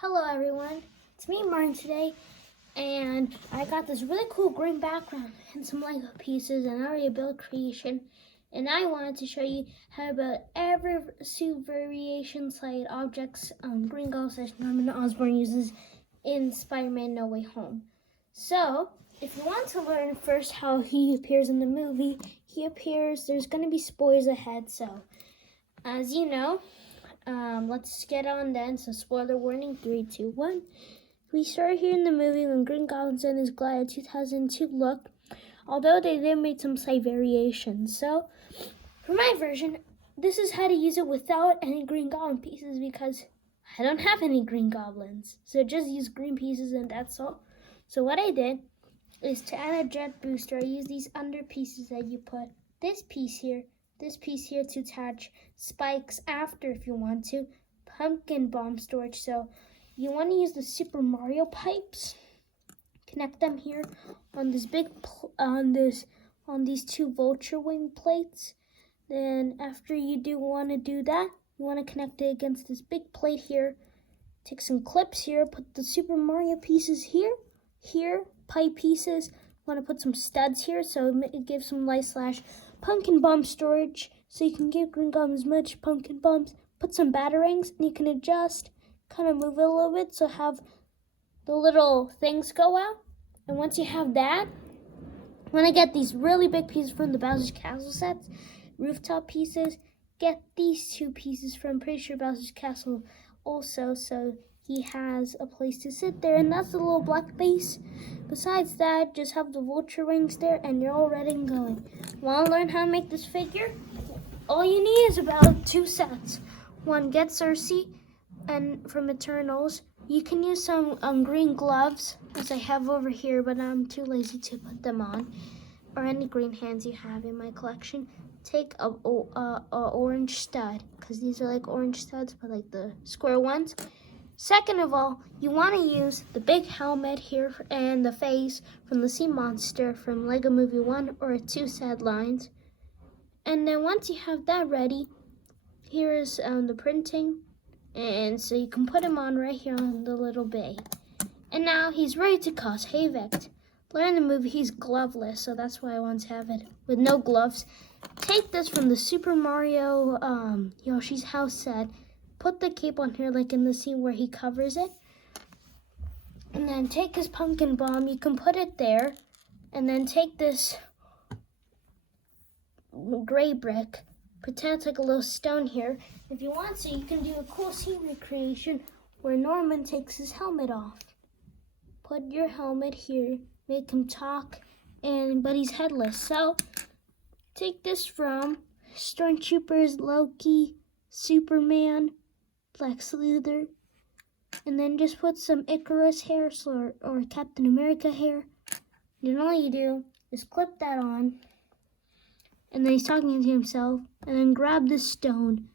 Hello everyone, it's me Martin today, and I got this really cool green background and some Lego pieces and already built creation, and I wanted to show you how to build every suit variation slide objects Green Goblin / Norman Osborn uses in Spider-Man No Way Home. So, if you want to learn first how he appears in the movie, there's going to be spoilers ahead, so as you know, let's get on then. So spoiler warning, 3, 2, 1. We start here in the movie when Green Goblin's in his Glide 2002 look, although they did make some slight variations. So for my version, this is how to use it without any Green Goblin pieces because I don't have any Green Goblins. So just use green pieces and that's all. So what I did is to add a jet booster, I use these under pieces that you put this piece here to attach spikes after if you want to, pumpkin bomb storage. So you want to use the Super Mario pipes, connect them here on this on these two vulture wing plates. Then after you want to do that, you want to connect it against this big plate here. Take some clips here, put the Super Mario pieces here, pipe pieces. Want to put some studs here so it gives some light / pumpkin bomb storage so you can give Green Goblin as much pumpkin bombs. Put some batarangs and you can adjust, kind of move it a little bit so have the little things go out. And once you have that, when I get these really big pieces from the Bowser's Castle sets, rooftop pieces, get these two pieces from pretty sure Bowser's Castle also, so he has a place to sit there, and that's the little black base. Besides that, just have the vulture wings there and you're all ready and going. Want to learn how to make this figure? All you need is about 2 sets. One, get Cersei and from Eternals. You can use some green gloves, as I have over here, but I'm too lazy to put them on. Or any green hands you have in my collection. Take a orange stud, because these are like orange studs, but like the square ones. Second of all, you want to use the big helmet here and the face from the sea monster from Lego Movie 1 or 2 sad lines. And then once you have that ready, here is the printing. And so you can put him on right here on the little bay. And now he's ready to cause havoc. Later in the movie, he's gloveless, so that's why I want to have it with no gloves. Take this from the Super Mario Yoshi's House set. Put the cape on here like in the scene where he covers it. And then take his pumpkin bomb. You can put it there. And then take this gray brick. Pretend it's like a little stone here. If you want to, you can do a cool scene recreation where Norman takes his helmet off. Put your helmet here. Make him talk. But he's headless. So take this from Stormtroopers, Loki, Superman, Lex Luthor, and then just put some Icarus hair or Captain America hair. And all you do is clip that on, and then he's talking to himself, and then grab this stone,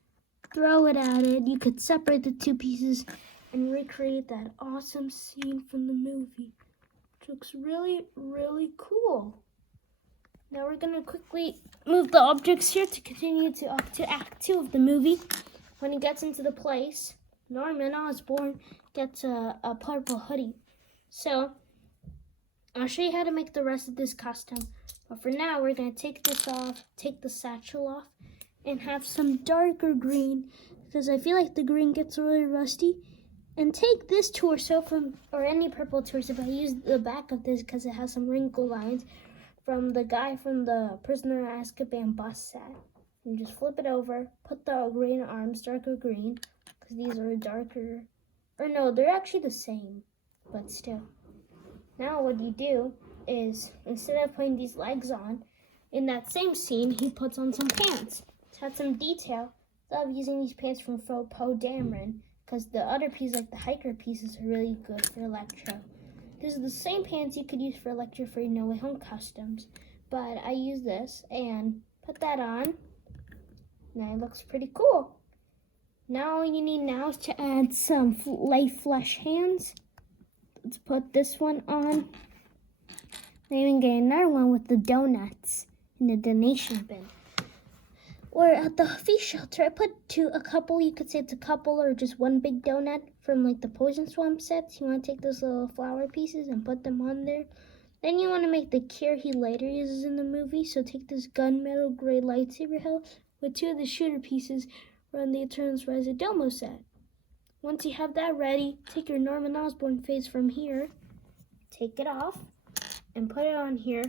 throw it at it. You could separate the two pieces and recreate that awesome scene from the movie, which looks really, really cool. Now we're going to quickly move the objects here to continue to Act 2 of the movie. When he gets into the place, Norman Osborn gets a purple hoodie. So, I'll show you how to make the rest of this costume. But for now, we're going to take this off, take the satchel off, and have some darker green, because I feel like the green gets really rusty. And take this torso or any purple torso, but I use the back of this because it has some wrinkle lines from the guy from the Prisoner of Azkaban bus set. And just flip it over, put the green arms, darker green, because these are darker. Or no, they're actually the same, but still. Now what you do is, instead of putting these legs on, in that same scene, he puts on some pants. To add some detail, I love using these pants from Poe Dameron, because the other pieces, like the hiker pieces, are really good for Electro. These are the same pants you could use for Electro for your No Way Home customs, but I use this and put that on. Now it looks pretty cool. Now all you need now is to add some light flesh hands. Let's put this one on. Then even get another one with the donuts in the donation bin. Or at the fish shelter, I put a couple, you could say it's a couple or just one big donut from like the Poison Swamp sets. You want to take those little flower pieces and put them on there. Then you want to make the cure he later uses in the movie. So take this gunmetal gray lightsaber hilt with 2 of the shooter pieces from the Eternals Rise of Domo set. Once you have that ready, take your Norman Osborn face from here, take it off, and put it on here.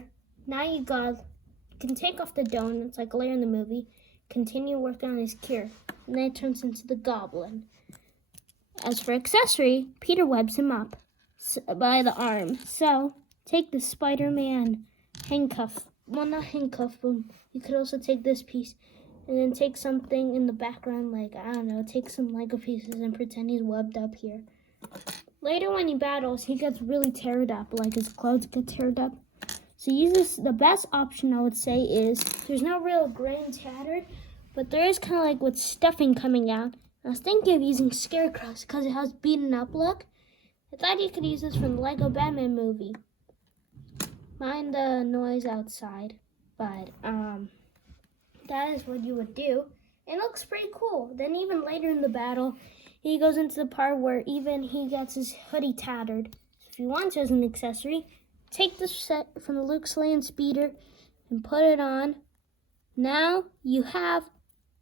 Now you can take off the donuts like later in the movie, continue working on his cure, and then it turns into the goblin. As for accessory, Peter webs him up by the arm. So take the Spider-Man handcuff. Well, not handcuff, but you could also take this piece and then take something in the background, like, I don't know, take some Lego pieces and pretend he's webbed up here. Later when he battles, he gets really teared up, like his clothes get teared up. So the best option I would say is, there's no real grain tattered, but there is kind of like with stuffing coming out. I was thinking of using scarecrows because it has beaten up look. I thought you could use this from the Lego Batman movie. Mind the noise outside, but that is what you would do. It looks pretty cool. Then even later in the battle, he goes into the part where even he gets his hoodie tattered. If you want to as an accessory, take the set from the Luke Slaying Speeder and put it on. Now you have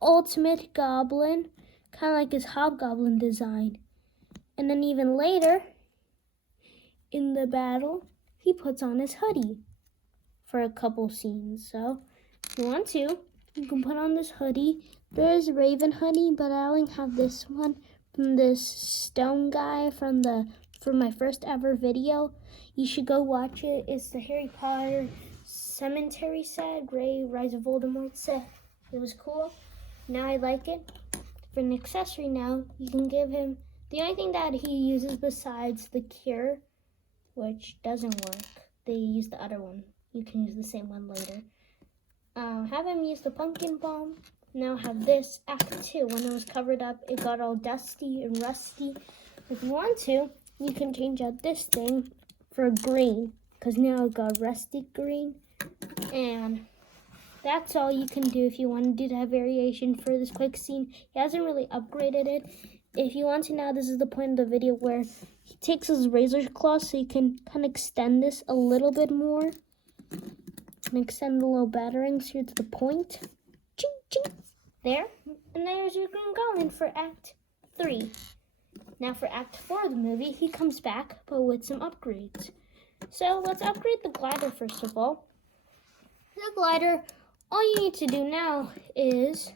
Ultimate Goblin, kind of like his Hobgoblin design. And then even later in the battle, he puts on his hoodie for a couple scenes. So if you want to, you can put on this hoodie. There is Raven hoodie, but I only have this one from this stone guy from my first ever video. You should go watch it. It's the Harry Potter Cemetery set, Grey Rise of Voldemort set. It was cool. Now I like it. For an accessory now, you can give him the only thing that he uses besides the cure, which doesn't work. They use the other one. You can use the same one later. Have him use the pumpkin bomb. Now have this Act 2. When it was covered up, it got all dusty and rusty. If you want to, you can change out this thing for green, because now it got rusty green. And that's all you can do if you want to do that variation for this quick scene. He hasn't really upgraded it. If you want to now, this is the point of the video where he takes his razor claw so you can kind of extend this a little bit more. And extend the little batterings here to the point. Ching, ching. There. And there's your Green Goblin for Act 3. Now for Act 4 of the movie, he comes back, but with some upgrades. So let's upgrade the glider first of all. The glider, all you need to do now is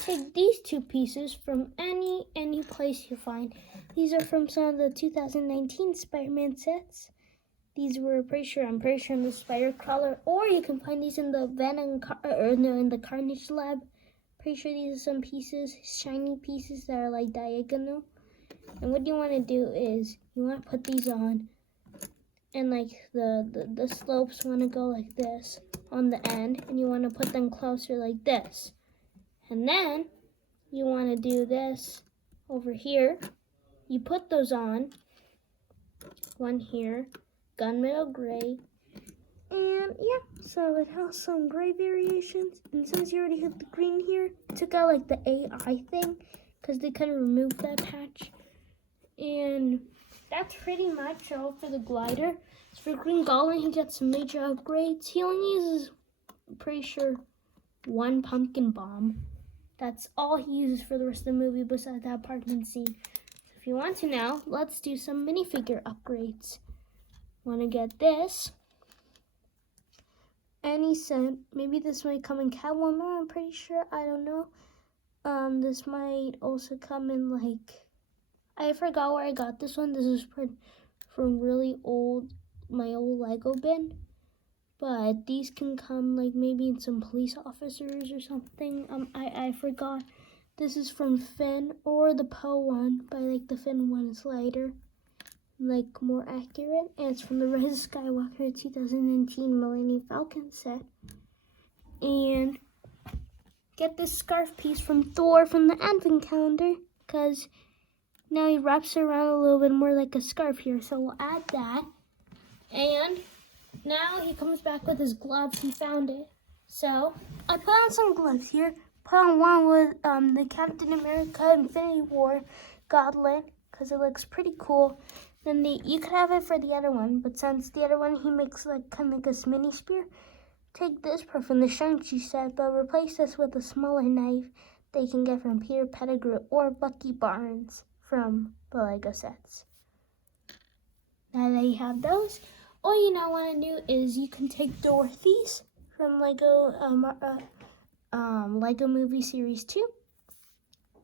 take these 2 pieces from any place you find. These are from some of the 2019 Spider-Man sets. These were I'm pretty sure in the Spider Crawler, or you can find these in the in the Carnage Lab. Pretty sure these are some pieces, shiny pieces that are like diagonal. And what you want to do is you want to put these on, and like the slopes want to go like this on the end, and you want to put them closer like this. And then you want to do this over here. You put those on, one here, gunmetal gray, and yeah, so it has some gray variations. And since you already have the green here, took out like the AI thing because they couldn't remove that patch. And that's pretty much all for the glider. As for Green Goblin, he gets some major upgrades. He only uses, I'm pretty sure, 1 pumpkin bomb. That's all he uses for the rest of the movie besides that apartment scene. If you want to now, let's do some minifigure upgrades. Want to get this. Any set. Maybe this might come in Catwoman, I'm pretty sure. I don't know. This might also come in like, I forgot where I got this one. This is from really my old Lego bin. But these can come like maybe in some police officers or something. I forgot. This is from Finn, or the Poe one, but like the Finn one is lighter, like more accurate. And it's from the Rise of Skywalker 2019 Millennium Falcon set. And get this scarf piece from Thor from the Advent calendar, because now he wraps it around a little bit more like a scarf here. So we'll add that. And now he comes back with his gloves. He found it. So I put on some gloves here put on one with the Captain America Infinity War gauntlet because it looks pretty cool. Then you could have it for the other one, but since the other one he makes like kind of like a mini spear, take this part from the Shang-Chi set, but replace this with a smaller knife that you can get from Peter Pettigrew or Bucky Barnes from the Lego sets. Now that you have those, all you now want to do is you can take Dorothy's from Lego Lego Movie Series 2.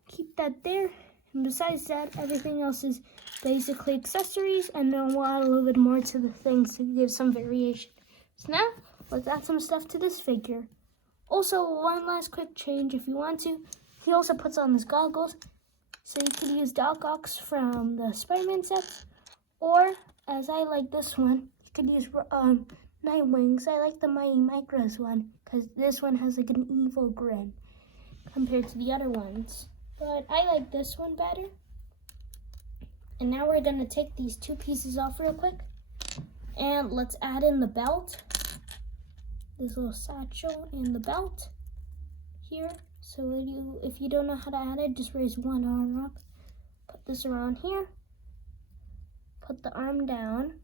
Keep that there. And besides that, everything else is basically accessories, and then we'll add a little bit more to the things to give some variation. So now, let's add some stuff to this figure. Also, one last quick change if you want to. He also puts on his goggles, so you could use Doc Ock from the Spider-Man sets, or, as I like this one, you could use Nightwing's. I like the Mighty Micros one, because this one has like an evil grin compared to the other ones. But I like this one better. And now we're going to take these two pieces off real quick. And let's add in the belt. This little satchel and the belt here. So if you don't know how to add it, just raise one arm up. Put this around here. Put the arm down.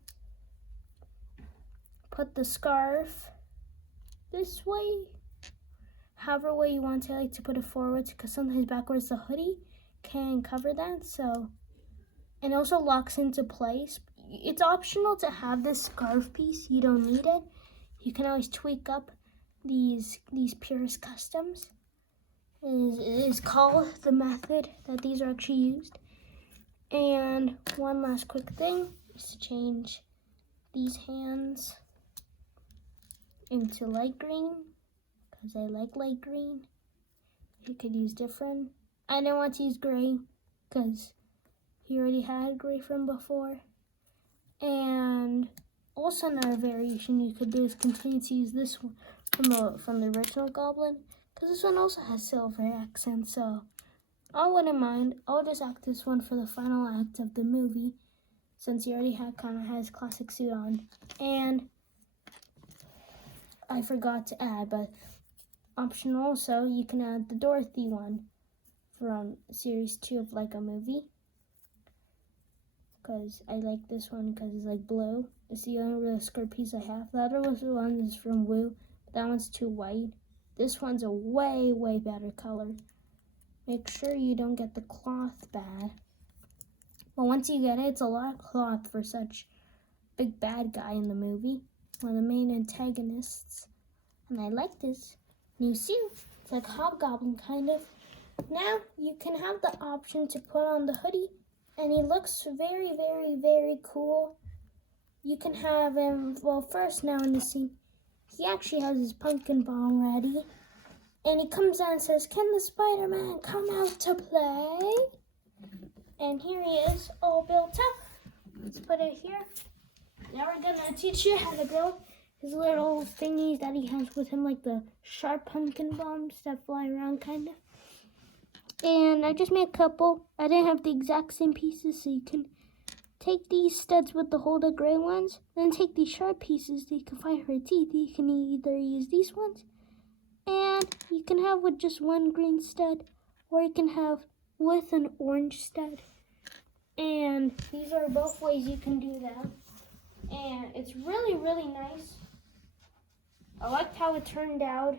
Put the scarf this way. However way you want to. I like to put it forward because sometimes backwards the hoodie can cover that. So, and also locks into place. It's optional to have this scarf piece. You don't need it. You can always tweak up these Purist Customs. It is called the method that these are actually used. And one last quick thing is to change these hands into light green. Because I like light green. You could use different. I don't want to use gray because he already had gray from before. And also another variation you could do is continue to use this one from the original Goblin, because this one also has silver accents. So I wouldn't mind. I'll just act this one for the final act of the movie, since he already kind of has classic suit on. And I forgot to add, but optional also, you can add the Dorothy one from Series 2 of Lego Movie. Because I like this one because it's like blue. It's the only real skirt piece I have. The other one is from Woo, but that one's too white. This one's a way, way better color. Make sure you don't get the cloth bad. But once you get it, it's a lot of cloth for such big bad guy in the movie. One of the main antagonists. And I like this new suit. It's like Hobgoblin kind of. Now you can have the option to put on the hoodie, and he looks very, very, very cool. You can have him, well, first now in the scene, he actually has his pumpkin bomb ready. And he comes out and says, "Can the Spider-Man come out to play?" And here he is, all built up. Let's put it here. Now we're gonna teach you how to build his little thingies that he has with him, like the sharp pumpkin bombs that fly around, kind of. And I just made a couple. I didn't have the exact same pieces, so you can take these studs with the holder gray ones, then take these sharp pieces that you can find her teeth. You can either use these ones, and you can have with just one green stud, or you can have with an orange stud. And these are both ways you can do that. And it's really, really nice. I liked how it turned out.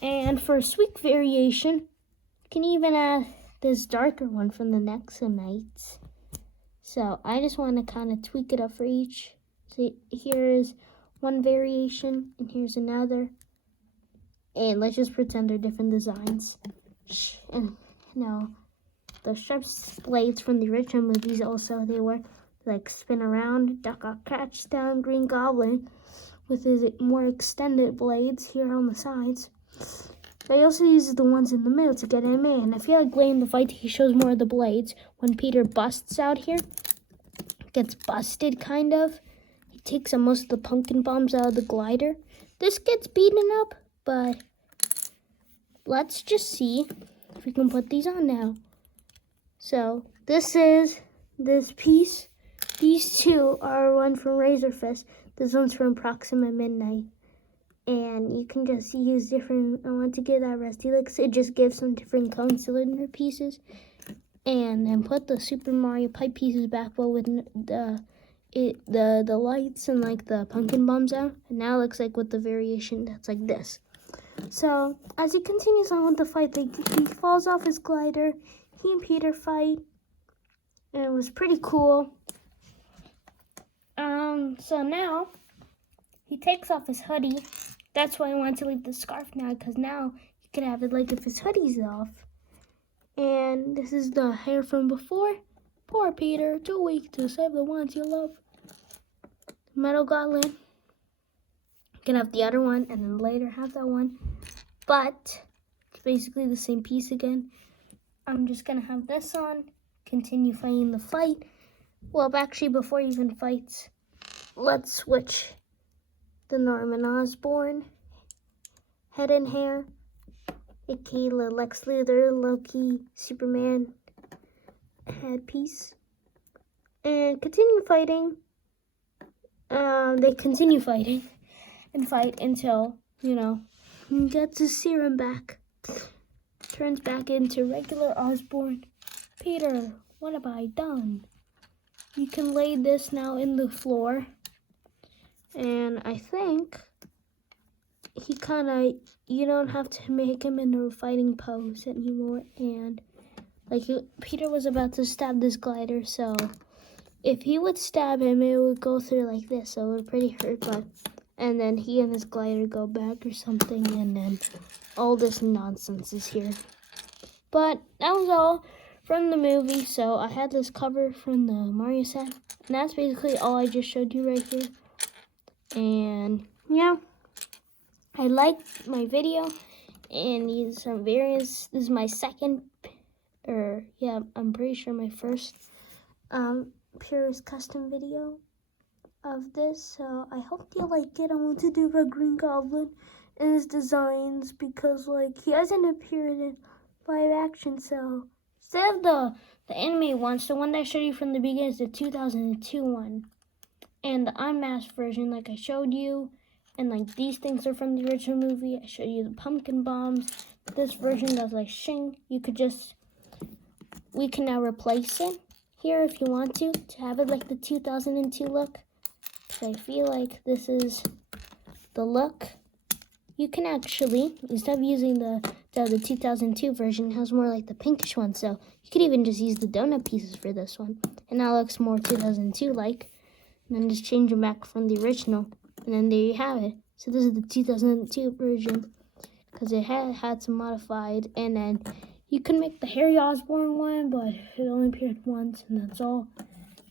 And for a sweet variation, you can even add this darker one from the Nexonites. So I just want to kind of tweak it up for each. So here is one variation, and here's another. And let's just pretend they're different designs. And now, the sharp blades from the original movies also, they were like spin around. Doc Ock catch down Green Goblin with his more extended blades here on the sides. They also use the ones in the middle to get him in. I feel like way in the fight he shows more of the blades. When Peter busts out here, gets busted kind of. He takes most of the pumpkin bombs out of the glider. This gets beaten up, but let's just see if we can put these on now. So this is this piece. These two are one from Razor Fist. This one's from Proxima Midnight. And you can just use different, I want to give that Rusty Licks, it just gives some different cone cylinder pieces. And then put the Super Mario pipe pieces back well with the lights and like the pumpkin bombs out. And now it looks like with the variation that's like this. So as he continues on with the fight, he falls off his glider. He and Peter fight. And it was pretty cool. So now he takes off his hoodie. That's why I wanted to leave the scarf now, because now he could have it like if his hoodie's off. And this is the hair from before. Poor Peter, too weak to save the ones you love. Metal goblin. You can have the other one and then later have that one. But it's basically the same piece again. I'm just gonna have this on. Continue fighting the fight. Well, actually, before he even fights, let's switch the Norman Osborn head and hair, aka Lex Luthor, Loki, Superman headpiece, and continue fighting. They continue fighting and fight until, he gets his serum back. Turns back into regular Osborn. Peter, what have I done? You can lay this now in the floor. And I think he you don't have to make him in a fighting pose anymore. And Peter was about to stab this glider, so if he would stab him, it would go through like this, so it would pretty hurt, and then he and his glider go back or something, and then all this nonsense is here. But that was all from the movie, so I had this cover from the Mario set, and that's basically all I just showed you right here. And yeah, I liked my video, and these are various. This is my second, I'm pretty sure my first Purist custom video of this, so I hope you like it. I want to do about Green Goblin and his designs, because he hasn't appeared in live action, so instead of the anime one, so the one that I showed you from the beginning is the 2002 one, and the unmasked version like I showed you, and these things are from the original movie. I showed you the pumpkin bombs. This version does shing. We can now replace it here if you want to have it like the 2002 look. So I feel like this is the look. You can actually, instead of using the 2002 version, it has more like the pinkish one. So you could even just use the donut pieces for this one. And now it looks more 2002 like. And then just change them back from the original. And then there you have it. So this is the 2002 version, because it had some modified. And then you can make the Harry Osborn one, but it only appeared once, and that's all.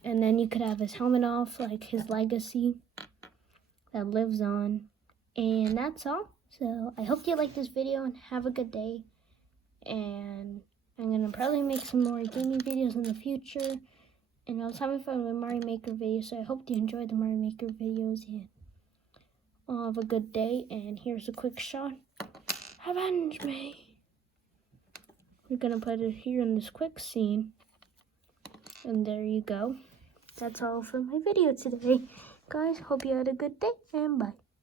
And then you could have his helmet off, like his legacy that lives on. And that's all. So I hope you like this video and have a good day. And I'm going to probably make some more gaming videos in the future. And I was having fun with Mario Maker videos, so I hope you enjoyed the Mario Maker videos. And have a good day. And here's a quick shot. Avenge me. We're going to put it here in this quick scene. And there you go. That's all for my video today. Guys, hope you had a good day, and bye.